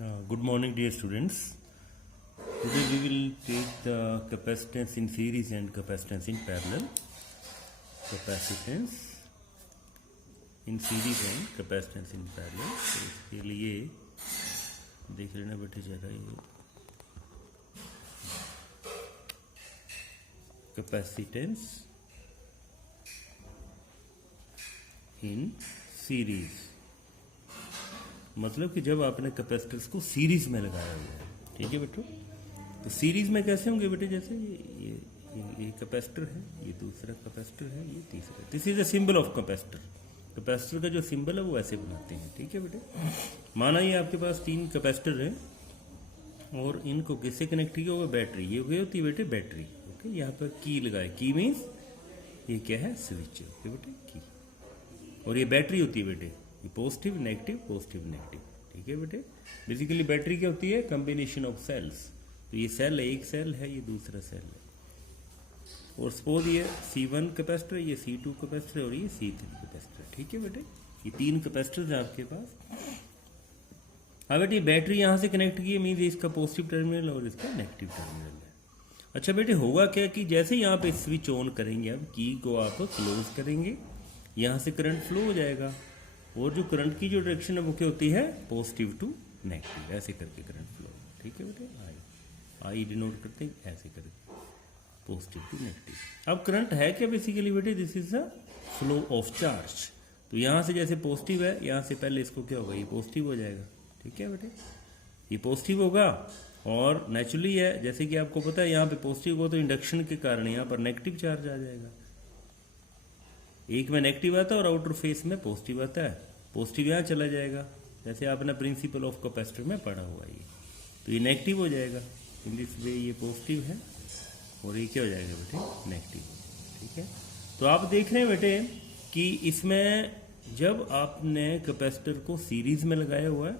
Good morning, dear students. Today we will take the capacitance in series and capacitance in parallel. Capacitance in series and capacitance in parallel. तो इसके लिए देख लेना बेटे जरा ये capacitance in series मतलब कि जब आपने कैपेसिटर्स को सीरीज में लगाया हुआ है, ठीक है बेटो। तो सीरीज में कैसे होंगे बेटे, जैसे ये कैपेसिटर है, ये दूसरा कैपेसिटर है, ये तीसरा। This is a symbol of capacitor. Capacitor का जो सिंबल है वो ऐसे बनाते हैं, ठीक है बेटे। माना ये आपके पास 3 कैपेसिटर है और इनको किससे कनेक्ट किया होगा, बैटरी। ये होती है बेटे बैटरी, ओके। यहाँ पर की लगाए, की मीन्स ये क्या है, स्विच, ओके बेटे, की। और ये बैटरी होती है बेटे, ये पॉजिटिव नेगेटिव पॉजिटिव नेगेटिव, ठीक है बेटे। बेसिकली बैटरी क्या होती है, कॉम्बिनेशन ऑफ सेल्स। तो ये सेल है, एक सेल है, ये दूसरा सेल है। और सपोज ये C1 कैपेसिटर, ये C2 कैपेसिटर और ये C3 कैपेसिटर, ठीक है बेटे। ये 3 कैपेसिटर है आपके पास। हाँ बेटे, बैटरी यहाँ से कनेक्ट की मीन्स इसका पॉजिटिव टर्मिनल और इसका नेगेटिव टर्मिनल है। अच्छा बेटे, होगा क्या कि जैसे यहाँ पे स्विच ऑन करेंगे, अब की को आप क्लोज करेंगे, यहाँ से करंट फ्लो हो जाएगा। और जो करंट की जो डायरेक्शन है वो क्या होती है, पॉजिटिव टू नेगेटिव, ऐसे करके करंट फ्लो, ठीक है बेटे। आई डिनोट करते हैं ऐसे करके, पॉजिटिव टू नेगेटिव। अब करंट है क्या बेसिकली बेटे, this is the flow of charge. तो यहाँ से जैसे पॉजिटिव है, यहाँ से पहले इसको क्या होगा, ये पॉजिटिव हो जाएगा, ठीक है बेटे। ये पॉजिटिव होगा और नेचुरली है, जैसे कि आपको पता है यहाँ पे पॉजिटिव हो तो इंडक्शन के कारण यहाँ पर नेगेटिव चार्ज आ जाएगा। एक में नेगेटिव आता है और आउटर फेस में पॉजिटिव आता है। पॉजिटिव यहाँ चला जाएगा, जैसे आपने प्रिंसिपल ऑफ कैपेसिटर में पढ़ा हुआ है। तो ये नेगेटिव हो जाएगा, इन दिस वे ये पॉजिटिव है और ये क्या हो जाएगा बेटे, नेगेटिव, ठीक है। तो आप देख रहे हैं बेटे कि इसमें जब आपने कैपेसिटर को सीरीज में लगाया हुआ है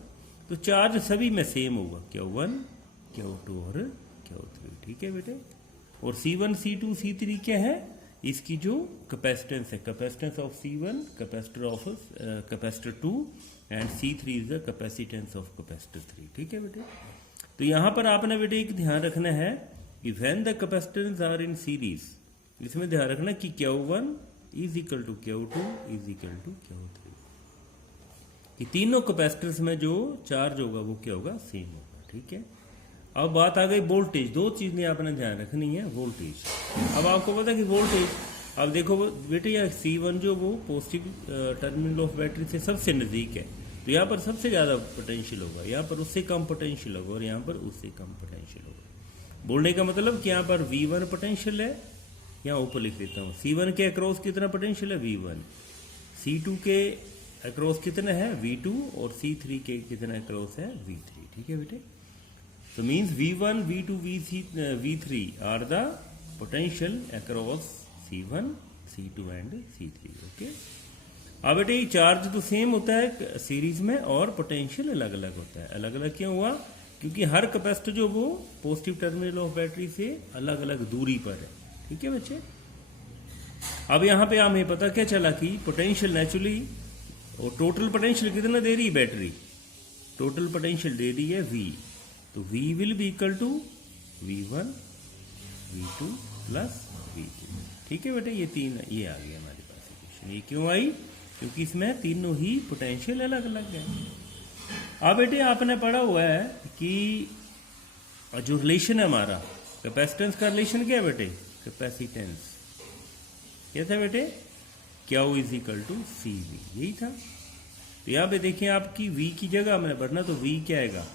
तो चार्ज सभी में सेम होगा, Q1 Q2 और Q3, ठीक है बेटे। और C1 C2 C3 क्या है, इसकी जो कैपेसिटेंस है, capacitance of C1, capacitor of capacitor 2 and C3 is the capacitance of capacitor 3, ठीक है बेटे। तो यहाँ पर आपने बेटे एक ध्यान रखना है कि when the capacitance are in series, इसमें ध्यान रखना कि Q1 is equal to Q2 is equal to Q3। कि तीनों कैपेसिटर्स में जो चार्ज होगा वो क्या होगा, सेम होगा, ठीक है। अब बात आ गई वोल्टेज। 2 चीजें आपने ध्यान रखनी है, वोल्टेज। अब आपको पता है कि वोल्टेज, अब देखो बेटे यहाँ C1 जो वो पॉजिटिव टर्मिनल ऑफ बैटरी से सबसे नजदीक है, तो यहाँ पर सबसे ज्यादा पोटेंशियल होगा, यहाँ पर उससे कम पोटेंशियल होगा और यहाँ पर उससे कम पोटेंशियल होगा। बोलने का मतलब कि यहाँ पर V1 पोटेंशियल है, यहाँ ऊपर लिख देता हूँ। C1 के अक्रॉस कितना पोटेंशियल है, V1। C2 के अक्रॉस कितना है, V2। और C3 के कितना अक्रॉस है, V3, ठीक है बेटे। So means V1, V2, V3 are the potential across C1, C2 and C3, okay? अब बेटे ये चार्ज तो सेम होता है सीरीज में और पोटेंशियल अलग अलग होता है। अलग अलग क्यों हुआ, क्योंकि हर कैपेसिटर जो वो पॉजिटिव टर्मिनल ऑफ बैटरी से अलग अलग दूरी पर है, ठीक है बच्चे। अब यहाँ पे हमें पता क्या चला कि पोटेंशियल नेचुरली, और टोटल पोटेंशियल कितना दे रही है बैटरी, टोटल पोटेंशियल दे रही है V। तो V will be equal to V1 V2 plus V3, ठीक है बेटे। ये 3 ये आ गया हमारे पास इक्वेशन। ये क्यों आई, क्योंकि इसमें तीनों ही पोटेंशियल अलग अलग है। अब बेटे आपने पढ़ा हुआ है कि जो रिलेशन है हमारा कैपेसिटेंस का रिलेशन क्या है बेटे, कैपेसिटेंस क्या था बेटे, Q is equal to CV, यही था। तो यहाँ पे देखिए आपकी V की जगह हमने भरना, तो V क्या आएगा,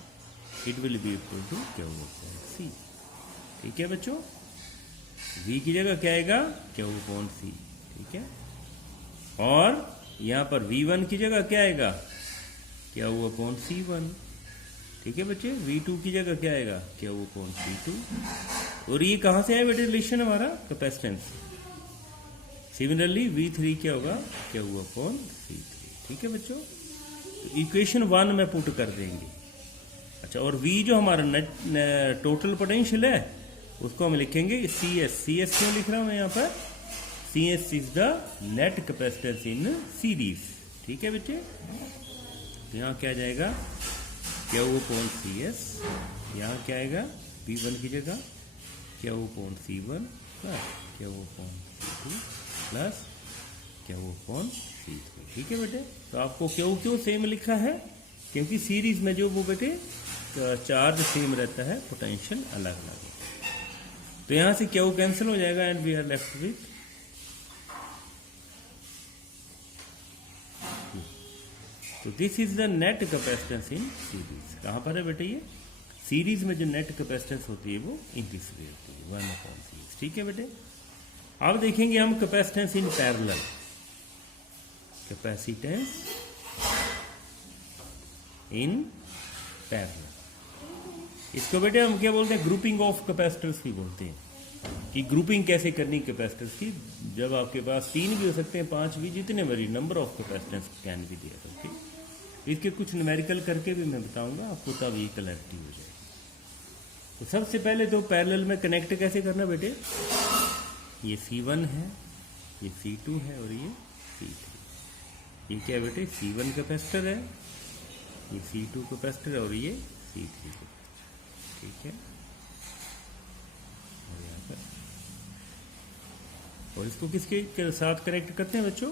it will be equal to Q/C, ठीक है बच्चों। V की जगह क्या आएगा, Q/C, ठीक है। और यहाँ पर V1 की जगह क्या आएगा, Q/C1, ठीक है बच्चे। V2 की जगह क्या आएगा, Q/C2। और ये कहाँ से आया बेटे रिलेशन हमारा, कैपेसिटेंस। सिमिलरली V3 क्या होगा, Q/C3, ठीक है बच्चों। तो इक्वेशन 1 में पुट कर देंगे। अच्छा, और V जो हमारा नेट टोटल पोटेंशियल है उसको हम लिखेंगे CS। CS क्यों लिख रहा हूं मैं यहाँ पर, CS is the net capacitance in series, ठीक है बच्चे। यहाँ क्या आ जाएगा, क्यू अपॉन सी एस, यहाँ क्या आएगा P1 की जगह Q upon C1 plus Q upon C2 plus Q upon C3। ठीक है बेटे, तो आपको क्यू क्यों सेम लिखा है, क्योंकि सीरीज में जो वो बेटे चार्ज सेम रहता है, पोटेंशियल अलग अलग है। तो यहां से क्यू कैंसिल हो जाएगा and we are left with तो this is the net capacitance in series. कहां पर है बेटे, ये सीरीज में जो नेट कैपेसिटेंस होती है वो इन दिस वे होती है 1/सीरीज। ठीक है बेटे, अब देखेंगे हम capacitance in parallel. Capacitance in parallel, इसको बेटे हम क्या बोलते हैं, ग्रुपिंग ऑफ कैपेसिटर्स भी बोलते हैं, कि ग्रुपिंग कैसे करनी कैपेसिटर्स की। जब आपके पास 3 भी हो सकते हैं, 5 भी, जितने मर्जी number of capacitance can be there. Okay, इसके कुछ न्यूमेरिकल करके भी मैं बताऊंगा आपको, तब ये क्लैरिटी हो जाएगी। तो सबसे पहले तो पैरेलल में कनेक्ट कैसे करना बेटे, ये C1 है, ये C2 है और ये C3। ये क्या बेटे, C1 कैपेसिटर है, ये C2 कैपेसिटर है और ये C3 कैपेसिटर। ठीक है, और यहाँ पर, और इसको किसके साथ कनेक्ट करते हैं बच्चों,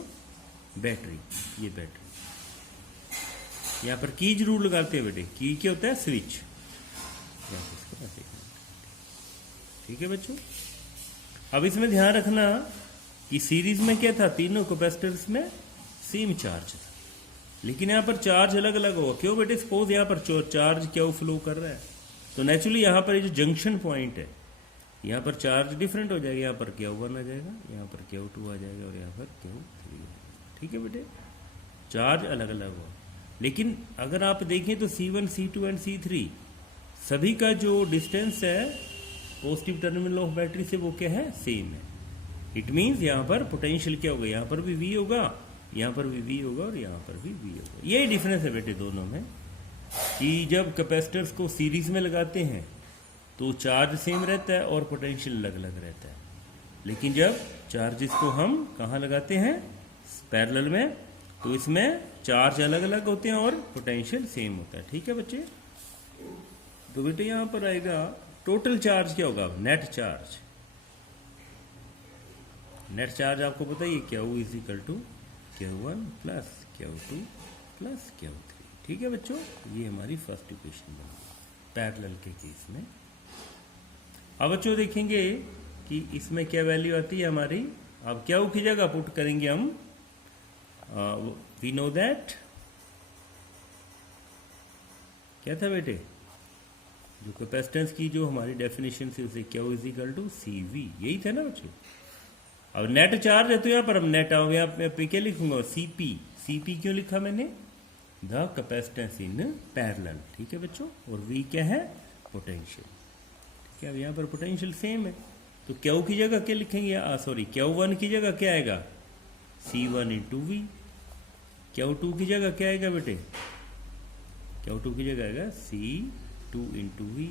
बैटरी। ये बैटरी, यहाँ पर कीज रूल लगाते हैं बेटे। की क्या होता है, स्विच। ठीक है बच्चों, अब इसमें ध्यान रखना कि सीरीज में क्या था, तीनों कैपेसिटर्स में सेम चार्ज था, लेकिन यहाँ पर चार्ज अलग अलग होगा। क्यों बेटे, सपोज यहाँ पर चार्ज क्या फ्लो कर रहा है, तो नेचुरली यहाँ पर जो जंक्शन पॉइंट है, यहाँ पर चार्ज डिफरेंट हो जाएगा। यहाँ पर Q1 आ जाएगा, यहाँ पर Q2 आ जाएगा और यहाँ पर Q3 आ जाएगा। ठीक है बेटे, चार्ज अलग अलग होगा। लेकिन अगर आप देखें तो C1, C2 एंड C3 सभी का जो डिस्टेंस है पॉजिटिव टर्मिनल ऑफ बैटरी से वो क्या है, सेम है। इट मीन्स यहाँ पर पोटेंशियल क्या होगा, यहाँ पर भी V होगा, यहाँ पर भी V होगा और यहाँ पर भी V होगा। यही डिफरेंस है बेटे दोनों में, कि जब कैपेसिटर्स को सीरीज में लगाते हैं तो चार्ज सेम रहता है और पोटेंशियल अलग अलग रहता है। लेकिन जब चार्जेस को हम कहाँ लगाते हैं, पैरेलल में, तो इसमें चार्ज अलग अलग होते हैं और पोटेंशियल सेम होता है। ठीक है बच्चे, तो बेटे यहाँ पर आएगा टोटल चार्ज क्या होगा, नेट चार्ज। नेट चार्ज आपको बताइए, Q is equal to Q1 plus Q2 plus Q3। ठीक है बच्चों, ये हमारी फर्स्ट इक्वेशन बनी पैरेलल के केस में। अब बच्चों देखेंगे कि इसमें क्या वैल्यू आती है हमारी। अब Q की जगह पुट करेंगे हम, वी नो दैट क्या था बेटे, जो कैपेसिटेंस की जो हमारी डेफिनेशन थी उसे Q is equal to CV, यही था ना बच्चों। अब नेट चार्ज है तो यहाँ पर हम नेट, यहाँ पे क्या लिखूंगा, CP क्यों लिखा मैंने, द कैपेसिटेंस इन पैरेलल। ठीक है बच्चों, और V क्या है, पोटेंशियल। ठीक है, अब यहाँ पर पोटेंशियल सेम है, तो Q की जगह क्या लिखेंगे, सॉरी Q1 की जगह क्या आएगा, C1 इंटू V। Q2 की जगह क्या आएगा बेटे, Q2 की जगह आएगा C2 इंटू V,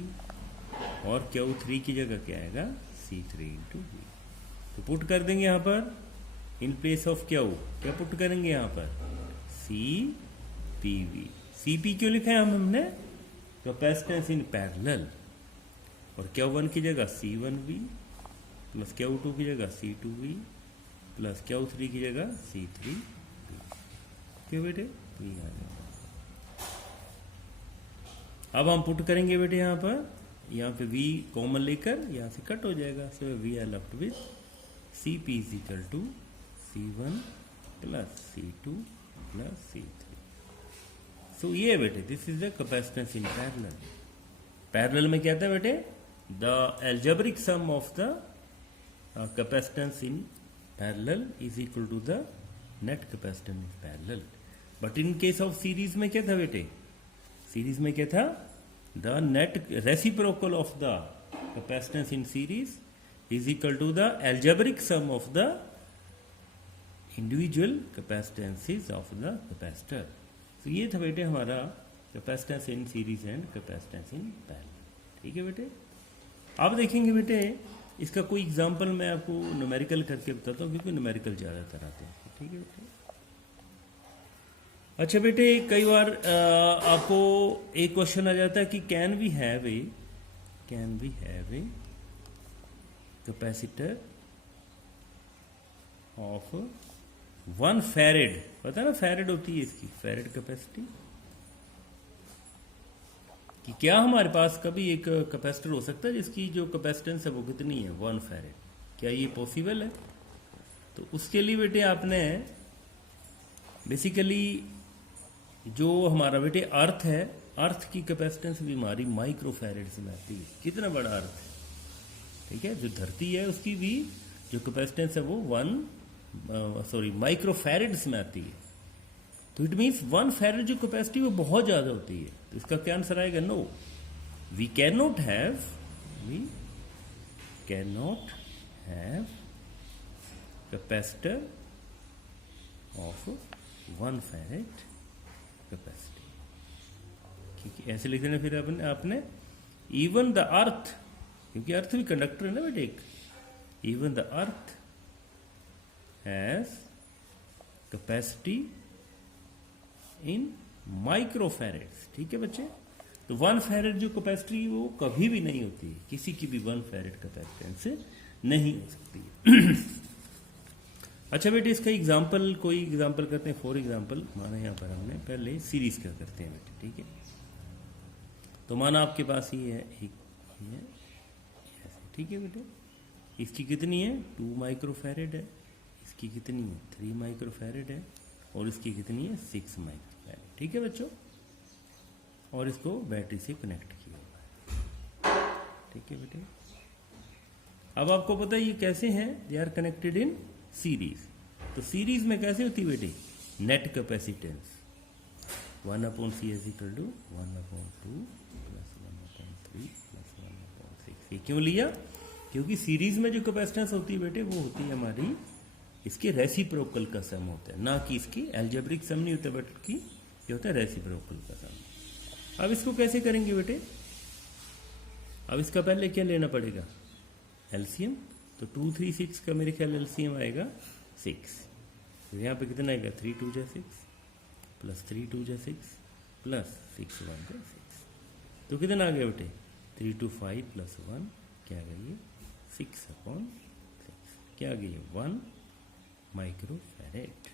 और Q3 की जगह क्या आएगा, C3 इंटू V। तो पुट कर देंगे यहाँ पर, इन प्लेस ऑफ Q क्या पुट करेंगे यहाँ पर, CPV। CP क्यों लिखा है हमने, कैपेसिटेंस इन पैरेलल, और Q1 की जगह C1V प्लस Q2 की जगह C2V प्लस Q3 की जगह C3V। क्यों बेटे, तो ये आ जाएगा। अब हम पुट करेंगे बेटे यहाँ पे V कॉमन लेकर यहाँ से कट हो जाएगा, so we are left with CP is equal to C1 plus C2 plus C3। So ये बेटे this is the capacitance in parallel. Parallel में क्या था बेटे, the algebraic sum of the capacitance in parallel is equal to the net capacitance in parallel. But in case of series में क्या था बेटे, सीरीज में क्या था, the net reciprocal of the capacitance in series is equal to the algebraic sum of the individual capacitances of the capacitor. तो ये था बेटे हमारा capacitance in series and capacitance in parallel. ठीक है बेटे, अब देखेंगे बेटे इसका कोई एग्जांपल मैं आपको न्यूमेरिकल करके बताता हूँ, क्योंकि न्यूमेरिकल ज़्यादातर आते हैं। ठीक है बेटे, अच्छा बेटे, कई बार आपको एक क्वेश्चन आ जाता है कि can we have a capacitor of 1 farad, पता है ना फैरेड होती है इसकी, फैरेड कैपेसिटी, कि क्या हमारे पास कभी एक कैपेसिटर हो सकता है जिसकी जो कैपेसिटेंस है वो कितनी है 1 फैरेड, क्या ये पॉसिबल है? तो उसके लिए बेटे आपने बेसिकली जो हमारा बेटे अर्थ है, अर्थ की कैपेसिटेंस भी हमारी माइक्रो फैरेड से आती है। कितना बड़ा अर्थ है, ठीक है, जो धरती है उसकी भी जो कैपेसिटेंस है वो माइक्रो फैरेड्स में आती है। तो इट मीन्स 1 फैरेड जो कैपेसिटी वो बहुत ज्यादा होती है। तो इसका क्या आंसर आएगा? No, we can not have capacitor of 1 farad capacity, क्योंकि ऐसे लिख देना फिर आपने इवन द अर्थ, क्योंकि अर्थ भी कंडक्टर है ना बेटे एक, even the earth has capacity in micro farads. ठीक है बच्चे, तो 1 फैरेड जो कैपेसिटी वो कभी भी नहीं होती है, किसी की भी 1 फैरेड कैपेसिटेंस नहीं हो सकती है। अच्छा बेटे, इसका एग्जाम्पल, कोई एग्जाम्पल करते हैं। फॉर एग्जाम्पल माना यहाँ पर हमने पहले सीरीज का करते हैं बेटे, ठीक है। तो माना आपके पास ये है एक, ये ऐसे, ठीक है बेटे, इसकी कितनी है 2 माइक्रो फैरेड है, इसकी कितनी है 3 माइक्रो फैरेड है, और इसकी कितनी है 6 माइक्रो फैरेड, ठीक है बच्चों। और इसको बैटरी से कनेक्ट किया हुआ है, ठीक है बेटे। अब आपको पता है ये कैसे हैं, they are connected in series. तो सीरीज में कैसे होती है बेटे, नेट कैपेसिटेंस 1/CS = 1/2 + 1/3 + 1/6। ये क्यों लिया? क्योंकि सीरीज में जो कैपेसिटेंस होती है बेटे वो होती है हमारी, इसके रेसिप्रोकल का सम होता है, ना कि इसकी एल्जेब्रिक सम नहीं होता, बल्कि ये होता है रेसिप्रोकल का सम। अब इसको कैसे करेंगे बेटे? अब इसका पहले क्या लेना पड़ेगा, एलसीएम। तो 2 3 6 का मेरे ख्याल एलसीएम आएगा 6। तो यहाँ पे कितना आएगा 3 2 = 6 + 3 2 = 6 + 6 1 = 6। तो कितना आ गया बेटे 3 2 5 + 1 क्या आ गई, 6/6 क्या आ गई 1 माइक्रो फैरेड।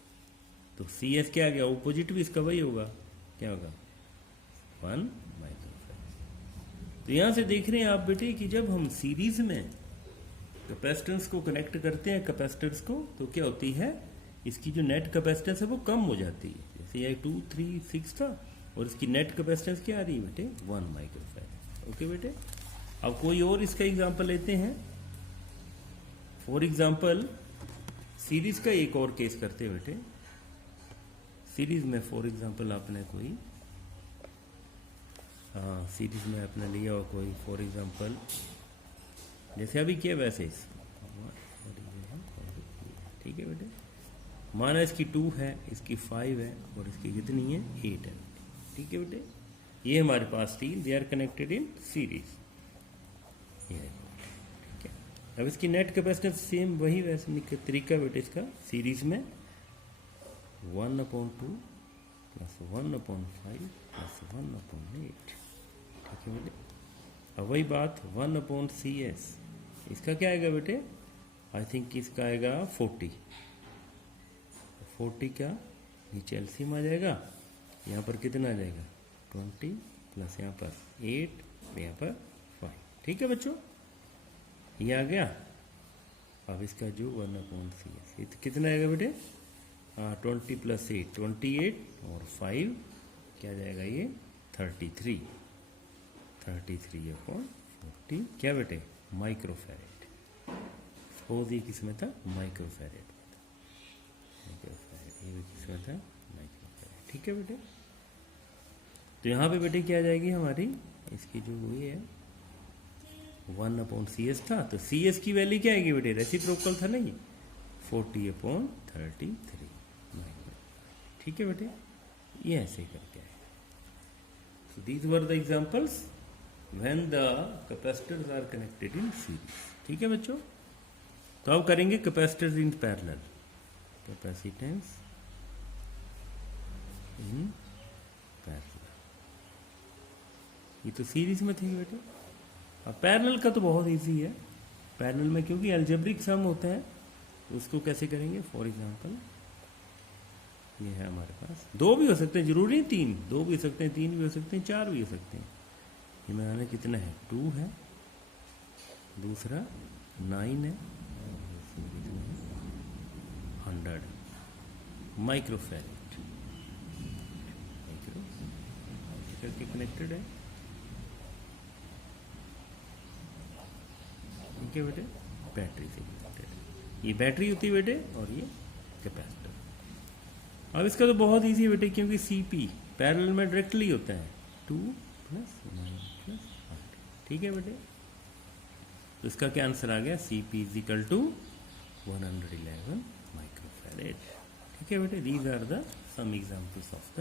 तो CS क्या आ गया, ऑपोजिट भी इसका वही होगा, क्या होगा 1 माइक्रो फैरेड। तो यहां से देख रहे हैं आप बेटे कि जब हम सीरीज में कैपेसिटेंस को कनेक्ट करते हैं कैपेसिटर्स को, तो क्या होती है, इसकी जो नेट कैपेसिटेंस है वो कम हो जाती है। जैसे ये 2 3 6 था और इसकी नेट कैपेसिटेंस क्या आ रही है बेटे 1 माइक्रो फैरेड। ओके बेटे, अब कोई और इसका एग्जांपल लेते हैं। फॉर एग्जांपल सीरीज का एक और केस करते हैं बेटे। सीरीज में फॉर एग्जांपल आपने कोई सीरीज में आपने लिया हो कोई, फॉर एग्जांपल जैसे अभी किया वैसे, ठीक है बेटे। माना इसकी 2 है, इसकी 5 है, और इसकी कितनी है 8 है, ठीक है बेटे। ये हमारे पास थी, they are connected in series, ये ठीक है। अब इसकी नेट कैपेसिटेंस सेम वही वैसे तरीका बेटे इसका, सीरीज में 1/2 + 1/5 + 1/8, ठीक है बेटे। अब वही बात 1/CS, इसका क्या आएगा बेटे, आई थिंक इसका आएगा 40। 40 का नीचे एलसीएम आ जाएगा, यहाँ पर कितना आ जाएगा 20 + यहाँ पर 8, यहाँ पर 5, ठीक है बच्चों, ये आ गया। अब इसका जो 1/CS, ये कितना आएगा बेटे 20 + 8 28, और 5 क्या जाएगा ये 33 33/40, क्या बेटे माइक्रो फैरेड। सपोज ये किसमें था माइक्रो फैरेड, ये भी किसमें था माइक्रो फैरेड, ठीक है बेटे। तो यहाँ पे बेटे क्या आ जाएगी हमारी, इसकी जो ये है 1/CS था, तो CS की वैल्यू क्या आएगी बेटे, रेसिप्रोकल था नहीं, 40/33 माइक्रो, ठीक है बेटे। ये ऐसे करके आएगा। So these were the examples when the capacitors are connected in series, ठीक है बच्चों। तो अब करेंगे capacitors in parallel, capacitance in parallel. ये तो सीरीज में थी बेटे। अब पैरेलल का तो बहुत इजी है। पैरेलल में क्योंकि अलजेब्रिक सम होते हैं तो उसको कैसे करेंगे? फॉर एग्जांपल ये है हमारे पास, दो भी हो सकते हैं, जरूरी नहीं तीन, दो भी हो सकते हैं, तीन भी हो सकते हैं, चार भी हो सकते हैं। ये मैंने कितना है? 2 है, दूसरा 9 है, 100 माइक्रोफैरेड करके कनेक्टेड है। ठीक है बेटे, बैटरी से कनेक्टेड है। ये बैटरी होती है बेटे और ये कैपेसिटर। अब इसका तो बहुत इजी है बेटे, क्योंकि सीपी पैरेलल में डायरेक्टली होता है 2 + 9 + 100। ठीक है बेटे, तो इसका क्या आंसर आ गया? CP is equal to 111 microfarad. ठीक है बेटे, these are the sum examples of the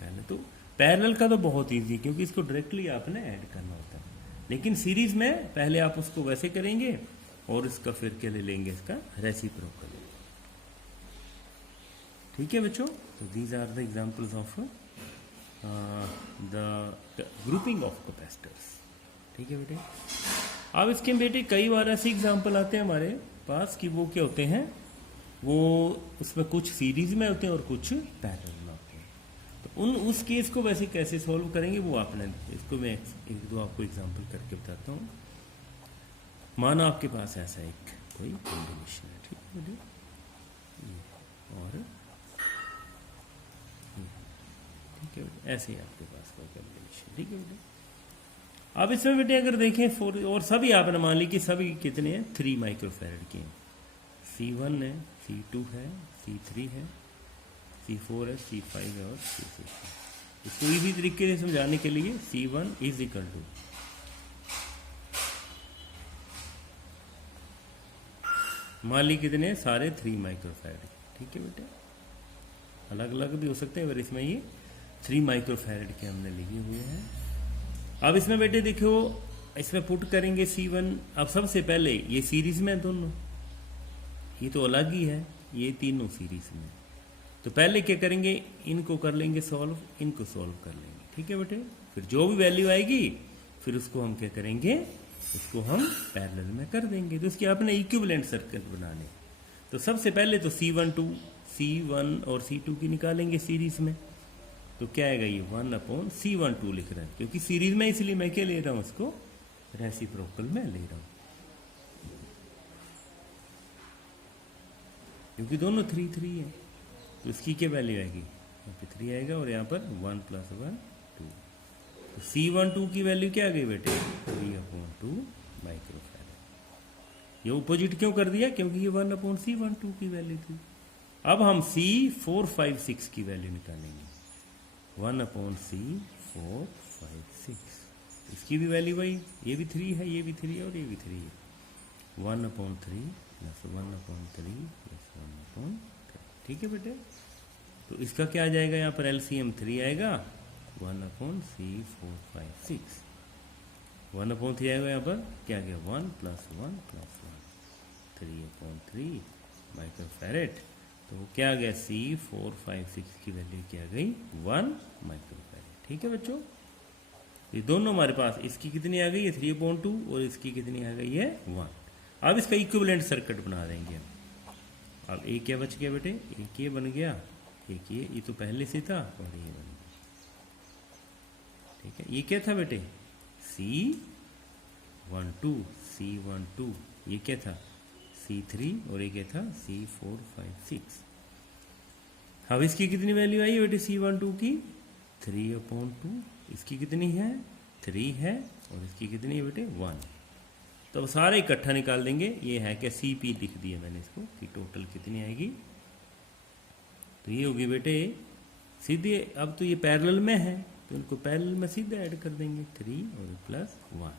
parallel. तो पैरेलल का तो बहुत इजी है क्योंकि इसको डायरेक्टली आपने ऐड करना होता है, लेकिन सीरीज में पहले आप उसको वैसे करेंगे और इसका फिर क्या ले लेंगे? इसका रेसिप्रोकल। ठीक है बच्चों, तो these are the examples of the grouping of capacitors. ठीक है बेटे, अब इसके बेटे कई बार ऐसे एग्जांपल आते हैं हमारे पास कि वो क्या होते हैं, वो उसमें कुछ सीरीज में होते हैं और कुछ पैरेलल में होते हैं। तो उस केस को वैसे कैसे सॉल्व करेंगे वो आपने, इसको मैं एक दो आपको एग्जांपल करके बताता हूँ। माना आपके पास ऐसा एक कोई कॉम्बिनेशन है, ठीक है बेटे, और ठीक है बेटे, ऐसे ही आपके पास कोई कॉम्बिनेशन। ठीक है बेटे, अब इसमें बेटे अगर देखें फोर, और सभी आपने मान ली कि सभी कितने हैं? 3 माइक्रोफैरेड के हैं। C1 है, C2 है, C3 है, C4 है, C5 है और C6 है। इसको इसी तरीके से समझाने के लिए C1 इज इक्वल टू, मान ली कितने? सारे 3 माइक्रोफैरेड। ठीक है बेटे, अलग अलग भी हो सकते हैं, पर इसमें ये 3 माइक्रोफैरेड के हमने लिखे हुए हैं। अब इसमें बेटे देखो, इसमें पुट करेंगे C1। अब सबसे पहले ये सीरीज में दोनों, ये तो अलग ही है, ये तीनों सीरीज में। तो पहले क्या करेंगे? इनको कर लेंगे सॉल्व, इनको सॉल्व कर लेंगे। ठीक है बेटे, फिर जो भी वैल्यू आएगी फिर उसको हम क्या करेंगे? उसको हम पैरेलल में कर देंगे। तो उसकी आपने इक्विवेलेंट सर्किट बनाने। तो सबसे पहले तो C1 और C2 की निकालेंगे सीरीज में। तो क्या आएगा? ये 1/C12 लिख रहा है, क्योंकि सीरीज में, इसलिए मैं क्या ले रहा हूं? उसको रेसिप्रोकल में ले रहा हूं, क्योंकि दोनों 3 है। तो इसकी क्या वैल्यू आएगी? यहाँ पे 3 आएगा और यहाँ पर 1 + 1 2। तो C12 की वैल्यू क्या आ गई बेटे? 3/2 माइक्रोफैरेड। ये अपोजिट क्यों कर दिया? क्योंकि ये 1/C12 की वैल्यू थी। अब हम C4 5 6 की वैल्यू निकालेंगे। 1/C4 5 6, इसकी भी वैल्यू वही, ये भी 3 है, ये भी 3 है और ये भी 3 है। 1/3 + 1/3 + 1/3। ठीक है बेटे, तो इसका क्या आ जाएगा? यहाँ पर LCM 3 आएगा। 1/C4 5 6, 1/3 आएगा। यहाँ पर क्या आ गया? 1 + 1 + 1, 3/3 माइक्रोफैरेड। तो क्या आ गया? C4 5 6 की वैल्यू क्या आ गई? 1 माइक्रोफैरेड। ठीक है बच्चों, ये दोनों हमारे पास, इसकी कितनी आ गई है? 3/2 और इसकी कितनी आ गई है? 1। अब इसका इक्विवेलेंट सर्किट बना देंगे हम। अब एक क्या बच गया बेटे? एक ये बन गया, एक ये तो पहले से था और ये बन गया। ठीक है, ये क्या था बेटे? C12, ये क्या था? C3 और ये क्या था? C4 5 6। अब इसकी कितनी वैल्यू आई बेटे? C12 की 3/2, इसकी कितनी है? 3 है और इसकी कितनी है बेटे? 1। तो अब सारे इकट्ठा निकाल देंगे। ये है क्या? CP लिख दिया मैंने इसको कि टोटल कितनी आएगी। तो ये होगी बेटे सीधे, अब तो ये पैरेलल में है तो इनको पैरेलल में सीधे ऐड कर देंगे, 3 और +1।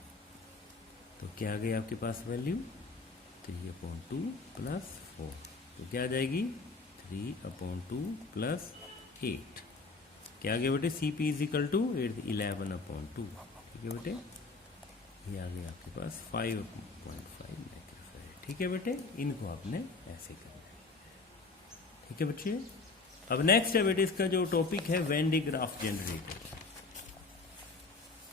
तो क्या आ गई आपके पास वैल्यू? 3/2 + 4। तो क्या आ जाएगी? 3/2 + 8। क्या आ गया बेटे? CP = 11/2। ठीक है बेटे, ये आ गया आपके पास 5.5 माइक्रोफैरेड। ठीक है बेटे, इनको आपने ऐसे करना है। ठीक है बच्चे, अब नेक्स्ट है बेटे इसका जो टॉपिक है वेन डे ग्राफ जनरेटर,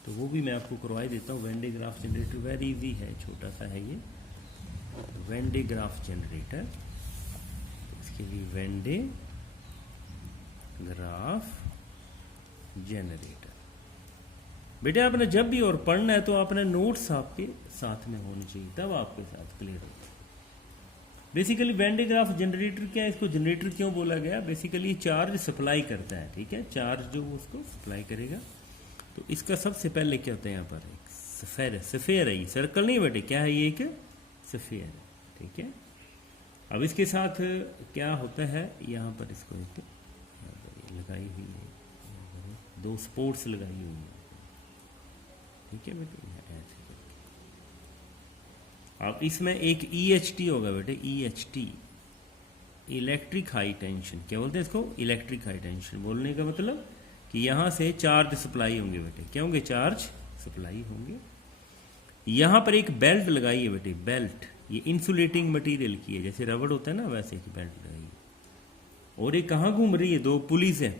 तो वो भी मैं आपको करवा देता हूँ। When day graph generator very easy है, छोटा सा है ये वेन डे ग्राफ जनरेटर। इसके लिए वेन डे ग्राफ जनरेटर बेटे आपने जब भी और पढ़ना है तो आपने नोट्स आपके साथ में होने चाहिए, तब आपके साथ क्लियर होगा। Basically when day graph generator क्या है, इसको जनरेटर क्यों बोला गया, बेसिकली चार्ज सप्लाई करता है, ठीक है, चार्ज जो उसको सप्लाई करेगा। तो इसका सबसे पहले क्या होता है, यहाँ पर एक सफेयर है, ये सर्कल नहीं बेटे, क्या है ये, एक सफेयर है, ठीक है। अब इसके साथ क्या होता है, यहाँ पर इसको एक लगाई हुई है, दो स्पोर्ट्स लगाई हुई है, ठीक है बेटे, ऐसे। अब इसमें एक EHT होगा बेटे, EHT इलेक्ट्रिक हाई टेंशन, क्या बोलते हैं इसको, इलेक्ट्रिक हाई टेंशन। बोलने का मतलब कि यहां से चार्ज सप्लाई होंगे बेटे, क्या होंगे, चार्ज सप्लाई होंगे। यहां पर एक बेल्ट लगाई है बेटे, बेल्ट, ये इंसुलेटिंग मटेरियल की है, जैसे रबड़ होता है ना वैसे एक बेल्ट लगाई है। और ये कहाँ घूम रही है, दो पुलिस है,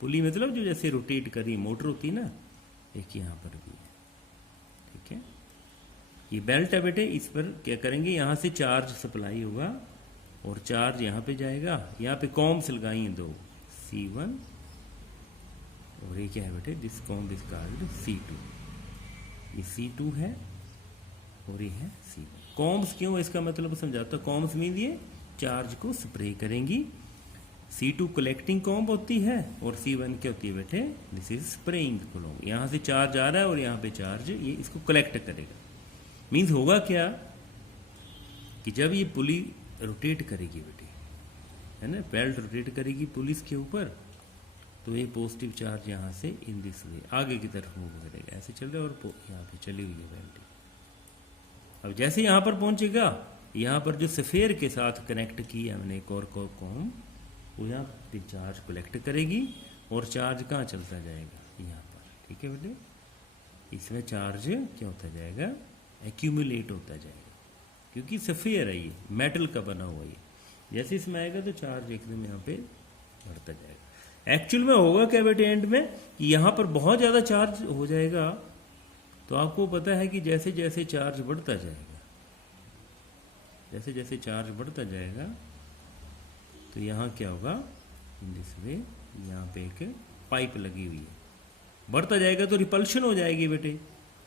पुली मतलब जो जैसे रोटेट कर रही है, मोटर होती है ना, एक यहाँ पर भी है, ठीक है। ये बेल्ट है बेटे, इस पर क्या करेंगे, यहाँ से चार्ज सप्लाई होगा और चार्ज यहाँ पे जाएगा। यहाँ पे कॉम्स लगाई हैं दो, C1 और ये क्या है बेटे, this comb is called C2, ये C2 है और ये है C1। कॉम्स क्यों, इसका मतलब समझाता हूँ। कॉम्स मीन ये चार्ज को स्प्रे करेंगी, C2 कलेक्टिंग कॉम्ब होती है और C1 क्या होती है बेटे, दिस इज स्प्रेइंग कॉम्ब। यहाँ से चार्ज आ रहा है और यहाँ पे चार्ज ये इसको कलेक्ट करेगा। मीन्स होगा क्या कि जब ये पुली रोटेट करेगी बेटे, है ना, बेल्ट रोटेट करेगी पुलिस के ऊपर, तो ये पॉजिटिव चार्ज यहाँ से इन दिस वे आगे की तरफ मूव करेगा, ऐसे चल रहा है और यहाँ पे चली हुई है बेल्ट। अब जैसे यहाँ पर पहुंचेगा, यहाँ पर जो सफेयर के साथ कनेक्ट किया हमने एक और कॉम्ब, वो यहाँ पे चार्ज कलेक्ट करेगी और चार्ज कहाँ चलता जाएगा, यहाँ पर, ठीक है बेटे। इसमें चार्ज क्या होता जाएगा, एक्यूमुलेट होता जाएगा, क्योंकि सफेयर है, ये मेटल का बना हुआ है। जैसे इसमें आएगा तो चार्ज एकदम यहाँ पे बढ़ता जाएगा। एक्चुअल में होगा क्या बेटे, एंड में यहाँ पर बहुत ज़्यादा चार्ज हो जाएगा। तो आपको पता है कि जैसे जैसे चार्ज बढ़ता जाएगा, जैसे जैसे चार्ज बढ़ता जाएगा, तो यहाँ क्या होगा, इन दिस वे, यहाँ पे एक पाइप लगी हुई है, बढ़ता जाएगा तो रिपल्शन हो जाएगी बेटे।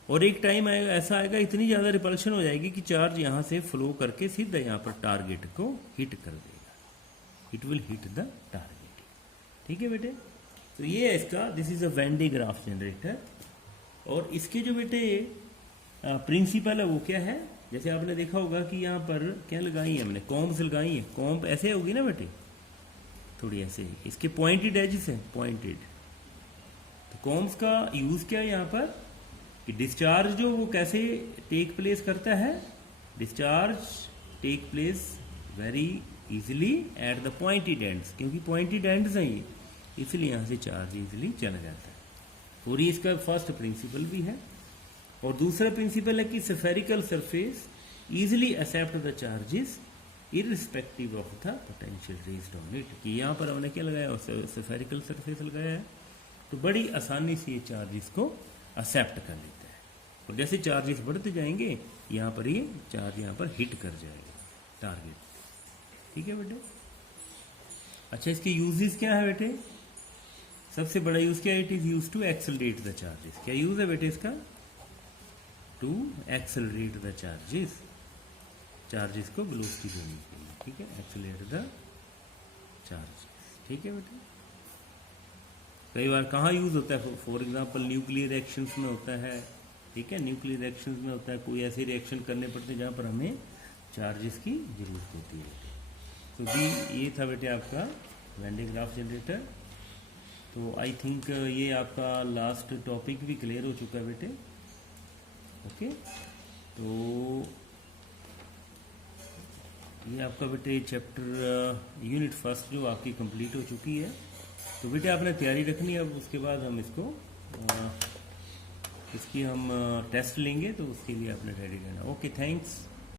और एक टाइम आएगा, ऐसा आएगा, इतनी ज़्यादा रिपल्शन हो जाएगी कि चार्ज यहाँ से फ्लो करके सीधा यहाँ पर टारगेट को हिट कर देगा, it will hit the target, ठीक है बेटे। तो ये है इसका, this is a when day graph generator. और इसके जो बेटे प्रिंसिपल है वो क्या है, जैसे आपने देखा होगा कि यहाँ पर क्या लगाई है हमने, कॉम्ब्स लगाई है। कॉम्ब ऐसे होगी ना बेटे, थोड़ी ऐसे ही, इसके पॉइंटेड एजेस है, पॉइंटेड। तो कॉम्ब्स का यूज क्या है यहाँ पर, कि डिस्चार्ज जो वो कैसे टेक प्लेस करता है, discharge take place very easily at the pointed ends, क्योंकि पॉइंटेड एंड्स हैं ये, इसलिए यहाँ से चार्ज इजीली चला जाता है। और ये इसका फर्स्ट प्रिंसिपल भी है। और दूसरा प्रिंसिपल है कि spherical surface easily accept the charges irrespective of the potential raised on it, कि यहाँ पर हमने क्या लगाया, स्फेरिकल सरफेस लगाया है, तो बड़ी आसानी से ये चार्जेस को एक्सेप्ट कर लेता है। और जैसे चार्जेस बढ़ते जाएंगे, यहाँ पर ये चार्ज यहाँ पर हिट कर जाएगा टारगेट, ठीक है बेटे। अच्छा, इसके यूजेस क्या है बेटे, सबसे बड़ा यूज क्या है, it is use to accelerate the charges. क्या यूज है बेटे इसका, to accelerate the charges, charges को वेलोसिटी देने के लिए, ठीक है, एक्सेलरेट द चार्जेस, ठीक है बेटे। कई बार कहाँ यूज होता है, फॉर एग्जांपल न्यूक्लियर रिएक्शंस में होता है, ठीक है, न्यूक्लियर रिएक्शंस में होता है, कोई ऐसे रिएक्शन करने पड़ते हैं जहाँ पर हमें चार्जेस की जरूरत होती है। तो ये था बेटे आपका वेन डे ग्राफ जनरेटर। तो आई थिंक ये आपका लास्ट टॉपिक भी क्लियर हो चुका है बेटे, ओके। तो ये आपका बेटे चैप्टर यूनिट फर्स्ट जो आपकी कंप्लीट हो चुकी है। तो बेटे आपने तैयारी रखनी है, अब उसके बाद हम इसकी हम टेस्ट लेंगे, तो उसके लिए आपने रेडी रहना। Okay, thanks.